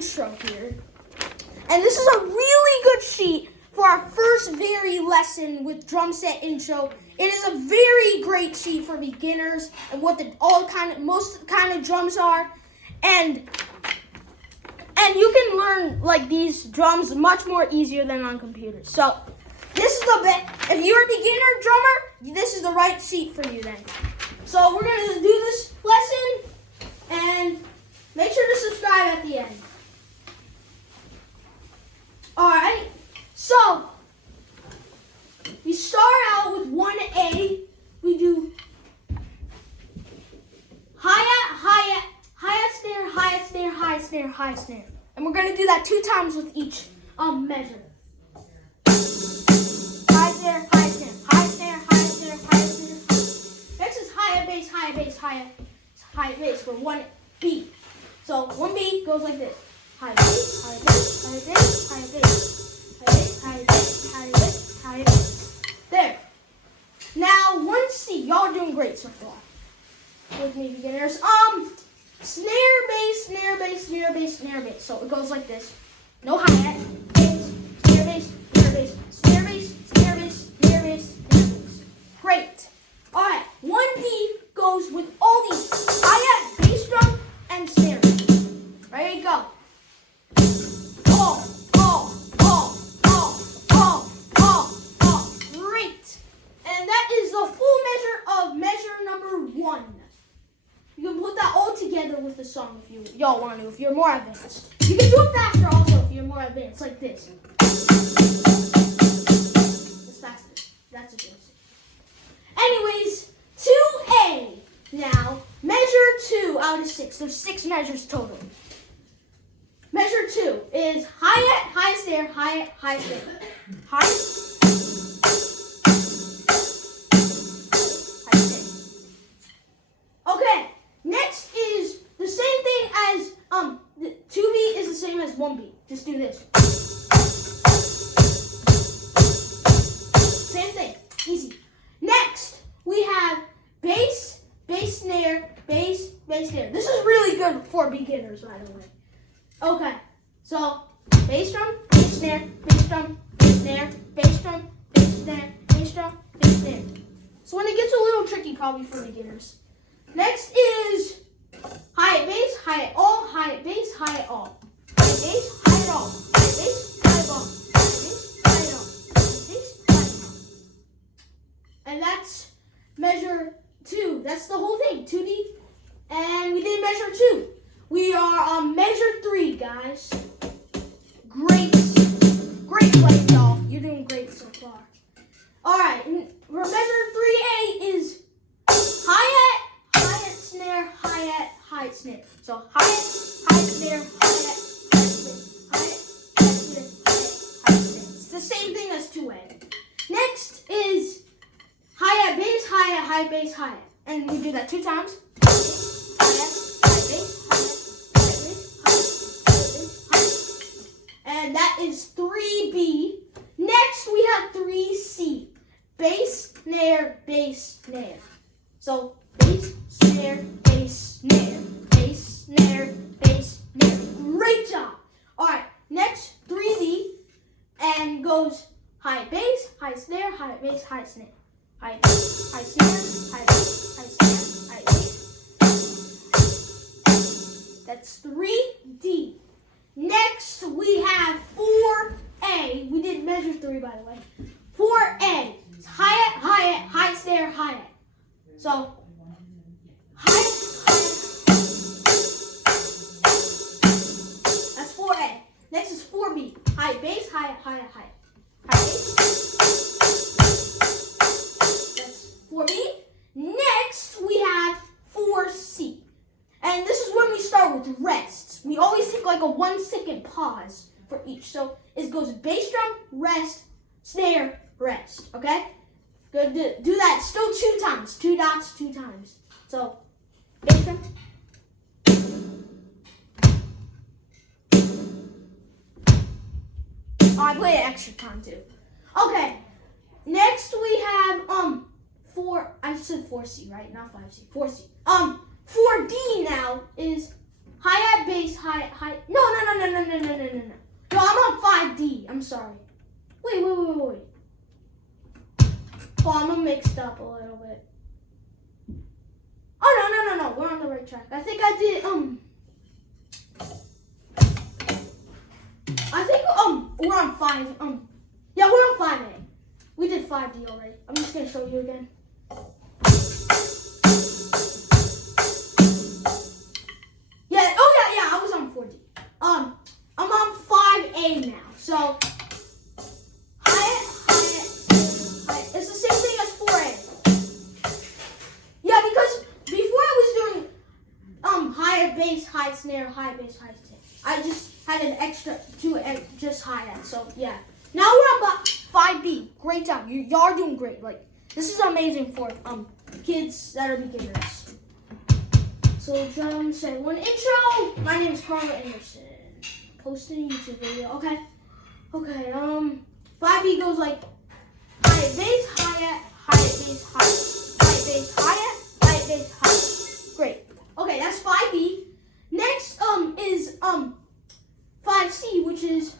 intro here. And this is a really good sheet for our first very lesson with drum set intro. It is a very great sheet for beginners and what most kind of drums are. And you can learn like these drums much more easier than on computers. So this is the best. If you're a beginner drummer, this is the right sheet for you then. So we're going to do this lesson and make sure to subscribe at the end. Alright, so we start out with 1A. We do hi-hat, hi-hat, hi-hat snare, hi-hat snare, hi-hat snare, hi-hat snare. And we're going to do that 2 times with each measure. Hi-hat snare, hi-hat snare, hi-hat snare, hi-hat snare, hi-hat snare. Next is hi-hat bass, hi-hat bass, hi-hat bass for 1B. So 1B goes like this. Hi bass, hi bass, hi bass, hi bass, hi bass, hi bass, hi bass, hi bass. There. Now 1C, y'all are doing great so far. With me beginners. Snare bass, snare bass, snare bass, snare bass. So it goes like this. No hi-hat. Bass, snare bass, snare bass, snare bass, snare bass, snare bass, snare bass. Great. Alright, 1B goes with all these hi-hat, bass drum, and snare. Ready, go. Great. And that is the full measure of measure number 1. You can put that all together with the song if y'all want to, if you're more advanced. You can do it faster also if you're more advanced, like this. It's faster. That's a good thing. Anyways, 2A. Now, measure 2 out of 6. There's 6 measures total. Measure 2 is hi-hat, high snare, hi-hat, high snare. Hi snare. Okay, next is the same thing as 2B is the same as 1B. Just do this. Same thing. Easy. Next, we have bass, bass snare, bass, bass snare. This is really good for beginners, by the way. Okay, so bass drum, bass snare, bass drum, bass snare, bass drum, bass snare, bass drum, bass snare. So when it gets a little tricky, probably for beginners. Next is hi-hat bass, hi-hat all, hi-hat bass, hi-hat all. Hi-hat bass, hi-hat all. Hi-hat bass, hi-hat all. Hi-hat bass, hi-hat all. Hi-hat bass, hi-hat all. And that's measure 2. That's the whole thing, 2D. And we did measure 2. We are on measure 3, guys. Great play, y'all. You're doing great so far. Alright, remember 3A is hi-hat, hi-hat snare, hi-hat, hi-hat snare. So hi-hat, hi-hat snare, hi-hat, hi-hat snare, hi-hat, hi-hat snare, hi-hat, hi-hat snare. It's the same thing as 2A. Next is hi-hat bass, hi-hat, high bass, hi-hat. And we do that 2 times. Hi-hat, high bass, hi-hat. And that is 3B. Next, we have 3C. Bass, snare, bass, snare. So, bass, snare, bass, snare. Bass, snare, bass, snare. Great job. All right, next, 3D. And goes high bass, high snare, high bass, high snare. High bass, high snare, high bass, high snare, high bass. That's 3D. Next, we have 4A. We did measure 3, by the way. 4A. It's hi-hat, hi-hat, high snare, hi-hat. So, hi-hat, hi-hat. That's 4A. Next is 4B. High bass, hi-hat, hi-hat, hi-hat. High bass. That's 4B. Next, we have 4C. And this is when we start with rests. We always take like a 1-second pause for each. So it goes bass drum, rest, snare, rest. Okay? Good. Do that still 2 times. 2 dots, 2 times. So bass drum. Oh, I play it extra time too. Okay. Next we have 4. I said 4C, right? Not 5C. 4C. 4D now is hi-hat, bass, hi-hat. No. No, I'm on 5D. I'm sorry. Wait. Oh, I'm mixed up a little bit. Oh, no. We're on the right track. I think I did, we're on 5, yeah, we're on 5A. We did 5D already. I'm just going to show you again. Yeah, I was on 4D. I'm on 5A now. So, hi-hat. It's the same thing as 4A. Yeah, because before I was doing higher bass, high snare, high bass, high snare. I just had an extra just hi-hat. So, yeah. Now we're on 5B. Great job. Y'all are doing great. Like, this is amazing for kids that are beginners. So, drum set 1 intro. My name is Carl Anderson. Posting a YouTube video. Okay. 5B goes like hi-hat bass, hi-hat, hi-hat bass, hi-hat bass, hi-hat, hi-hat bass, hi-hat. Great. Okay, that's 5B. Next is 5C, which is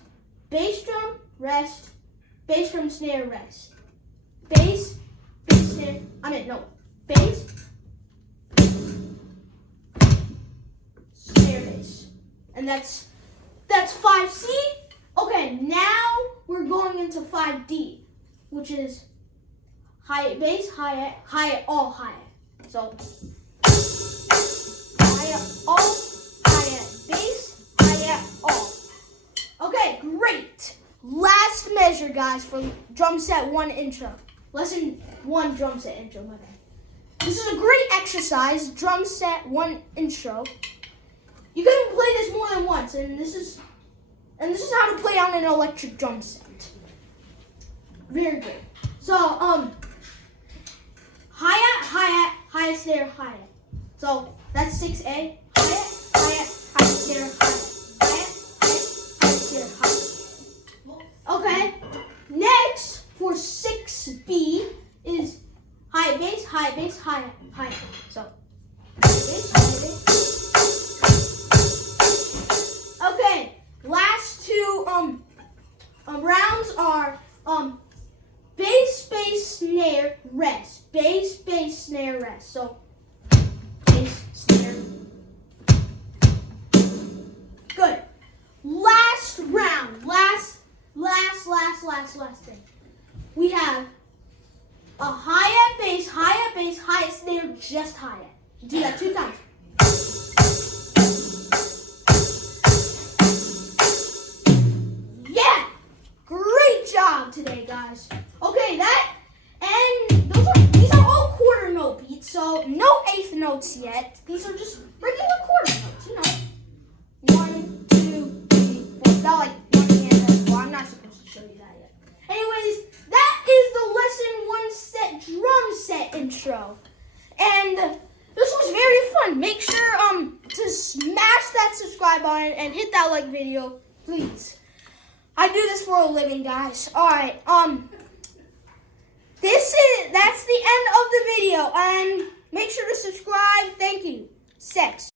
bass drum, rest, bass drum, snare, rest. Bass, snare, bass, snare, bass. And that's 5C. Okay, now we're going into 5D, which is hi-hat bass, hi-hat, all hi-hat. So, hi-hat, all, hi-hat bass, hi-hat, all. Okay, great. Last measure, guys, for drum set 1 intro. Lesson 1 drum set intro, my bad. This is a great exercise, drum set 1 intro. You can play this more than once, and this is how to play on an electric drum set. Very good. So, hi-hat, hi-hat, snare, hi-hat. So, that's 6A. Hi-hat, snare, hi-hat. Okay, next for 6B is hi-hat bass, hi-hat. So, hi-hat bass. Okay, last 2 rounds are bass, snare, rest. Bass, snare, rest. So, bass, snare. Good. Last round. Last thing. We have a hi-hat bass, hi-hat snare, just hi-hat. Do that 2 times. Yeah! Great job today, guys. Okay, these are all quarter note beats, so no eighth notes yet. These are just regular quarter notes, 1, 2, 3, 4. It's not like 1 hand as well. I'm not supposed to show you that yet. Anyways, that is the lesson 1 set drum set intro. And this was very fun. Make sure to smash that subscribe button and hit that like video, please. I do this for a living, guys. Alright, that's the end of the video. And make sure to subscribe. Thank you. Sex.